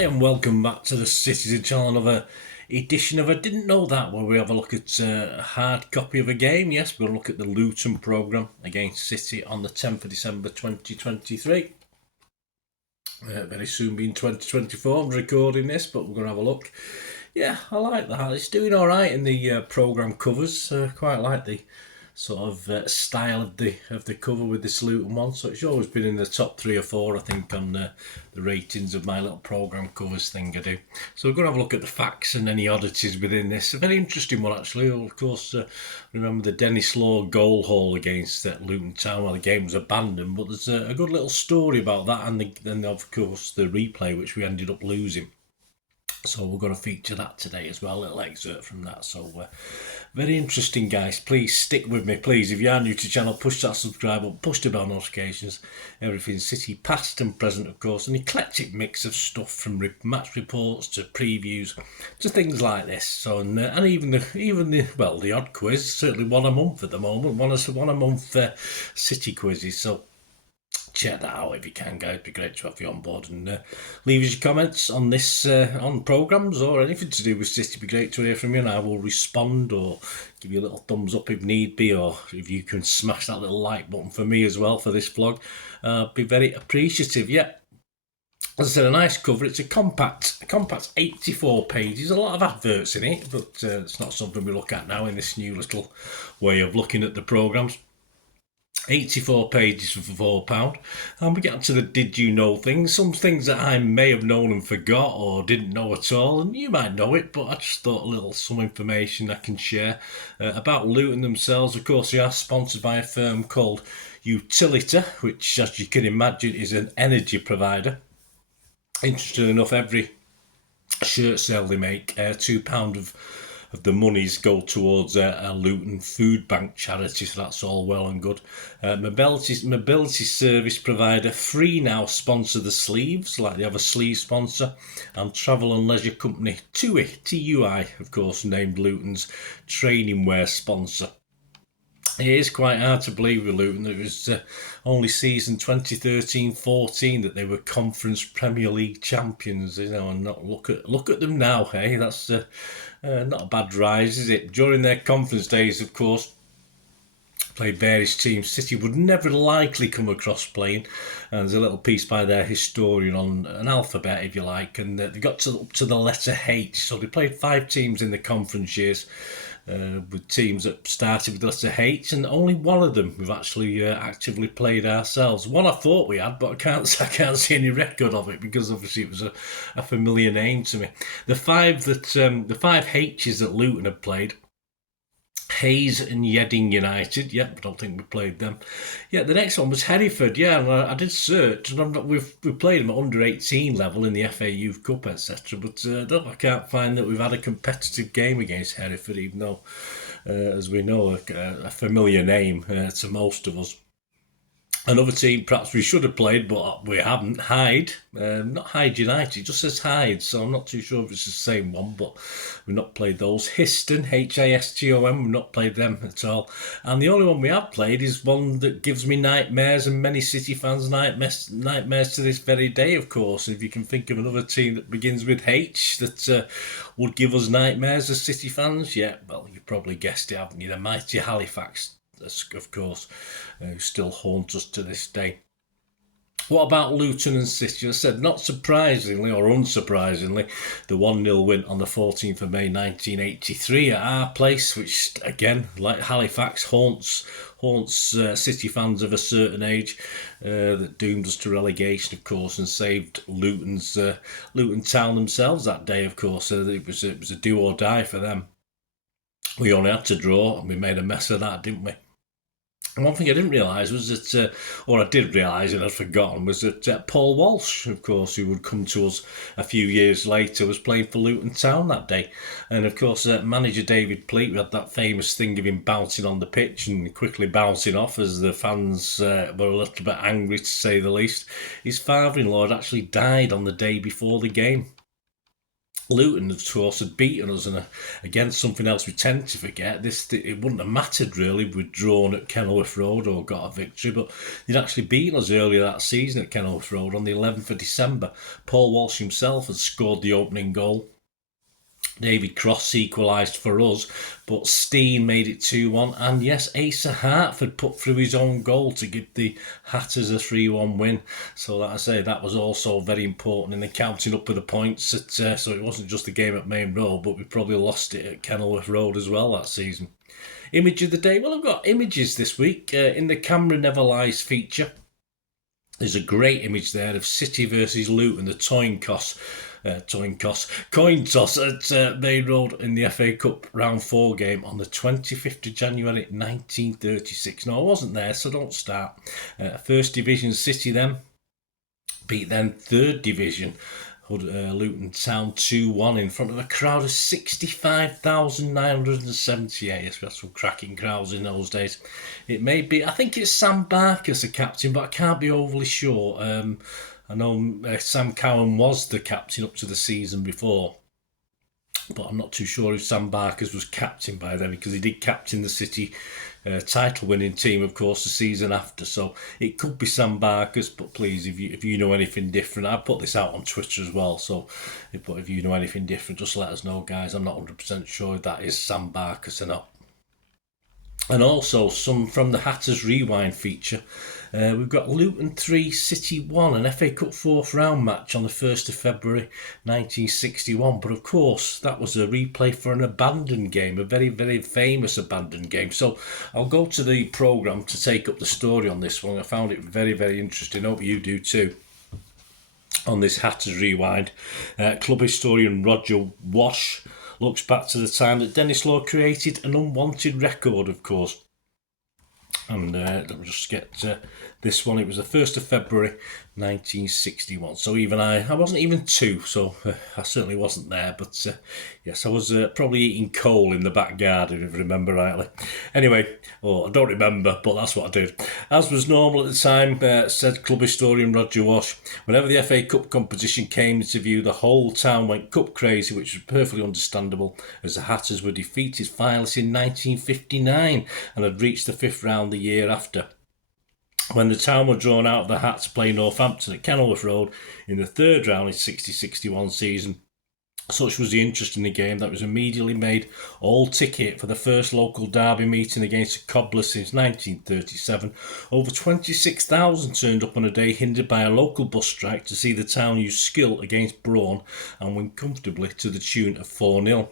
Hi and welcome back to the Citytilidie channel, another edition of I Didn't Know That, where we have a look at a hard copy of a game. Yes, we'll look at the Luton programme against City on the 10th of December 2023. Very soon being 2024, I'm recording this, but we're going to have a look. Yeah, I like that. It's doing alright in the programme covers. Quite like the sort of style of the cover with this Luton one, so it's always been in the top 3 or 4, I think, on the ratings of my little programme covers thing I do. So we're going to have a look at the facts and any oddities within this. A very interesting one, actually. Of course, remember the Dennis Law goal haul against Luton Town while the game was abandoned, but there's a good little story about that, and then of course the replay, which we ended up losing. So we're going to feature that today as well, a little excerpt from that. So very interesting, guys. Please stick with me, please. If you are new to the channel, push that subscribe button, push the bell notifications. Everything City, past and present, of course. An eclectic mix of stuff from match reports to previews to things like this. So and even the odd quiz. Certainly one a month at the moment. One a month City quizzes. So check that out if you can, guys. It'd be great to have you on board, and leave us your comments on this, on programmes or anything to do with City. It'd be great to hear from you, and I will respond or give you a little thumbs up if need be, or if you can smash that little like button for me as well for this vlog, be very appreciative. Yeah, as I said, a nice cover. It's a compact 84 pages, a lot of adverts in it, but it's not something we look at now in this new little way of looking at the programmes. 84 pages for £4, and we get to the did you know things, some things that I may have known and forgot or didn't know at all, and you might know it, but I just thought some information I can share about Luton themselves. Of course, they are sponsored by a firm called Citytilidie, which, as you can imagine, is an energy provider. Interesting enough, every shirt sale they make, £2 of the monies go towards a Luton food bank charity, so that's all well and good. Mobility service provider Free now sponsor the sleeves, like they have a sleeve sponsor, and travel and leisure company TUI, of course, named Luton's training wear sponsor. It is quite hard to believe with Luton that it was only season 2013-14 that they were Conference Premier League champions, and not look at them now, hey? That's not a bad rise, is it? During their conference days, of course, played various teams City would never likely come across playing, and there's a little piece by their historian on an alphabet, if you like, and they got up to the letter H. So they played 5 teams in the conference years, with teams that started with the letter H, and only one of them we've actually actively played ourselves. One I thought we had, but I can't see any record of it, because obviously it was a familiar name to me. The 5 H's that Luton had played: Hayes and Yeading United. Yeah, I don't think we played them. Yeah, the next one was Hereford. Yeah, and I did search, and we've played them at under 18 level in the FA Youth Cup, etc. But I can't find that we've had a competitive game against Hereford, even though, as we know, a familiar name to most of us. Another team perhaps we should have played, but we haven't. Hyde, not Hyde United, it just says Hyde, so I'm not too sure if it's the same one, but we've not played those. Histon, Histon, we've not played them at all. And the only one we have played is one that gives me nightmares, and many City fans nightmares to this very day, of course. If you can think of another team that begins with H that would give us nightmares as City fans, yeah, well, you probably guessed it, haven't you? The mighty Halifax, of course, who still haunt us to this day. What about Luton and City? I said, not surprisingly or unsurprisingly, the 1-0 win on the 14th of May 1983 at our place, which, again, like Halifax, haunts City fans of a certain age, that doomed us to relegation, of course, and saved Luton Town themselves that day, of course. It was a do or die for them. We only had to draw, and we made a mess of that, didn't we? And one thing I didn't realise was that, or I did realise and I'd forgotten, was that Paul Walsh, of course, who would come to us a few years later, was playing for Luton Town that day. And of course, manager David Pleat, we had that famous thing of him bouncing on the pitch and quickly bouncing off as the fans were a little bit angry, to say the least. His father-in-law had actually died on the day before the game. Luton, of course, had beaten us, and again, something else we tend to forget. It wouldn't have mattered really if we'd drawn at Kenilworth Road or got a victory, but they'd actually beaten us earlier that season at Kenilworth Road on the 11th of December. Paul Walsh himself had scored the opening goal. David Cross equalised for us, but Steen made it 2-1. And yes, Asa Hartford put through his own goal to give the Hatters a 3-1 win. So that I say that was also very important in the counting up of the points. So it wasn't just a game at Main Road, but we probably lost it at Kenilworth Road as well that season. Image of the day. Well, I've got images this week in the Camera Never Lies feature. There's a great image there of City versus Luton, the coin toss at Main Road in the FA Cup Round 4 game on the 25th of January 1936. No, I wasn't there, so don't start. First Division City then beat then Third Division Luton Town 2-1 in front of a crowd of 65,978. Yes, we had some cracking crowds in those days. It may be, I think it's Sam Barker's the captain, but I can't be overly sure. I know Sam Cowan was the captain up to the season before, but I'm not too sure if Sam Barker's was captain by then, because he did captain the City title-winning team, of course, the season after. So it could be Sam Barker's, but please, if you know anything different, I put this out on Twitter as well. So, if you know anything different, just let us know, guys. I'm not 100% sure if that is Sam Barker's or not. And also some from the Hatters Rewind feature. We've got Luton 3, City 1, an FA Cup 4th round match on the 1st of February 1961. But of course, that was a replay for an abandoned game, a very, very famous abandoned game. So I'll go to the programme to take up the story on this one. I found it very, very interesting. I hope you do too. On this Hatters Rewind, club historian Roger Wash looks back to the time that Dennis Law created an unwanted record, of course. And let me just get this one. It was the 1st of February 1961. So even I wasn't even 2, so I certainly wasn't there. But yes, I was probably eating coal in the back garden, if I remember rightly. Anyway, I don't remember, but that's what I did. As was normal at the time, said club historian Roger Wash, whenever the FA Cup competition came into view, the whole town went cup crazy, which was perfectly understandable, as the Hatters were defeated finalists in 1959 and had reached the 5th round the year after, when the town were drawn out of the hat to play Northampton at Kenilworth Road in the 3rd round in 60-61 season. Such was the interest in the game that was immediately made all ticket for the first local derby meeting against a cobbler since 1937. Over 26,000 turned up on a day hindered by a local bus strike to see the town use skill against brawn and win comfortably to the tune of 4-0.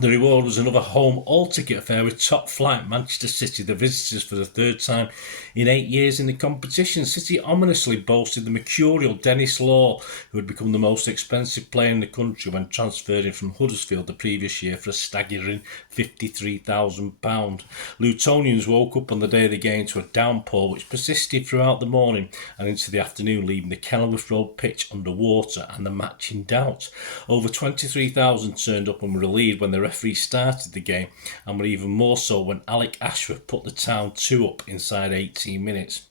The reward was another home all-ticket affair with top-flight Manchester City, the visitors for the 3rd time in 8 years in the competition. City ominously boasted the mercurial Dennis Law, who had become the most expensive player in the country when transferred in from Huddersfield the previous year for a staggering £53,000. Lutonians woke up on the day of the game to a downpour which persisted throughout the morning and into the afternoon, leaving the Kenilworth Road pitch under water and the match in doubt. Over 23,000 turned up and were relieved when the referee started the game, and were even more so when Alec Ashworth put the town 2-up inside 18 minutes.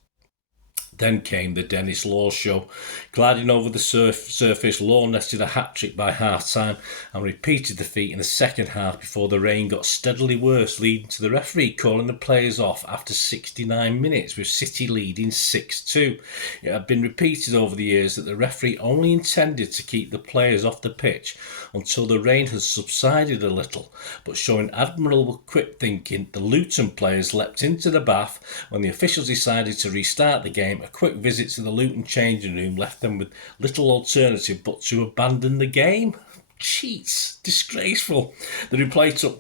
Then came the Dennis Law show. Gliding over the surface, Law nested a hat-trick by half-time and repeated the feat in the second half before the rain got steadily worse, leading to the referee calling the players off after 69 minutes, with City leading 6-2. It had been repeated over the years that the referee only intended to keep the players off the pitch until the rain had subsided a little, but showing admirable quick thinking, the Luton players leapt into the bath when the officials decided to restart the game. A quick visit to the Luton changing room left them with little alternative but to abandon the game. Cheats. Disgraceful. The replay took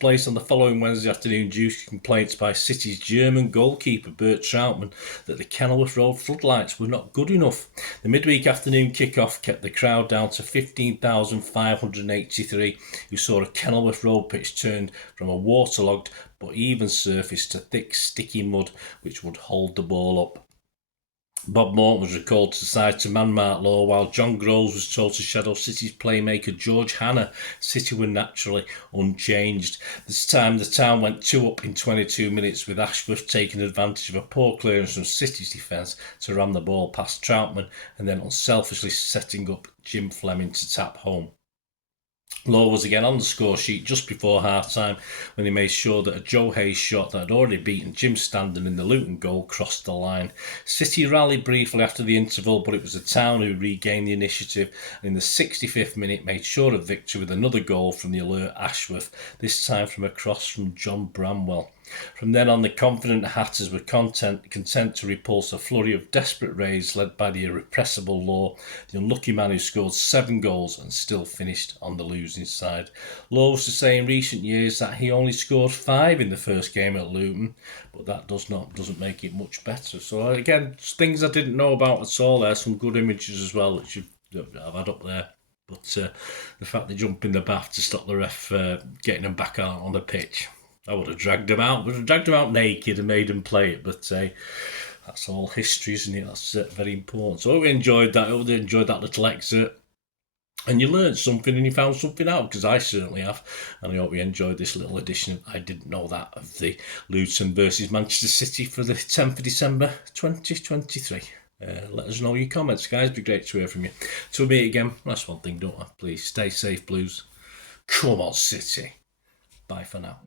place on the following Wednesday afternoon due to complaints by City's German goalkeeper Bert Troutman that the Kenilworth Road floodlights were not good enough. The midweek afternoon kick-off kept the crowd down to 15,583, who saw a Kenilworth Road pitch turned from a waterlogged but even surface to thick sticky mud which would hold the ball up. Bob Morton was recalled to the side to man Mark Law, while John Groves was told to shadow City's playmaker George Hanna. City were naturally unchanged. This time the town went 2 up in 22 minutes, with Ashworth taking advantage of a poor clearance from City's defence to ram the ball past Troutman and then unselfishly setting up Jim Fleming to tap home. Law was again on the score sheet just before half-time when he made sure that a Joe Hayes shot that had already beaten Jim Standen in the Luton goal crossed the line. City rallied briefly after the interval, but it was the town who regained the initiative and in the 65th minute made sure of victory with another goal from the alert Ashworth, this time from a cross from John Bramwell. From then on, the confident Hatters were content to repulse a flurry of desperate raids led by the irrepressible Law, the unlucky man who scored 7 goals and still finished on the losing side. Law was to say in recent years that he only scored 5 in the first game at Luton, but that doesn't make it much better. So again, things I didn't know about at all there, some good images as well that I've had up there. But the fact they jump in the bath to stop the ref getting them back out on the pitch, I would have dragged them out naked and made them play it, but that's all history, isn't it? That's very important. So I hope you enjoyed that. I hope you enjoyed that little excerpt. And you learned something and you found something out, because I certainly have. And I hope you enjoyed this little edition of I Didn't Know That of the Luton versus Manchester City for the 10th of December 2023. Let us know your comments, guys. It'd be great to hear from you. Till we meet again, that's one thing, don't I? Please stay safe, Blues. Come on, City. Bye for now.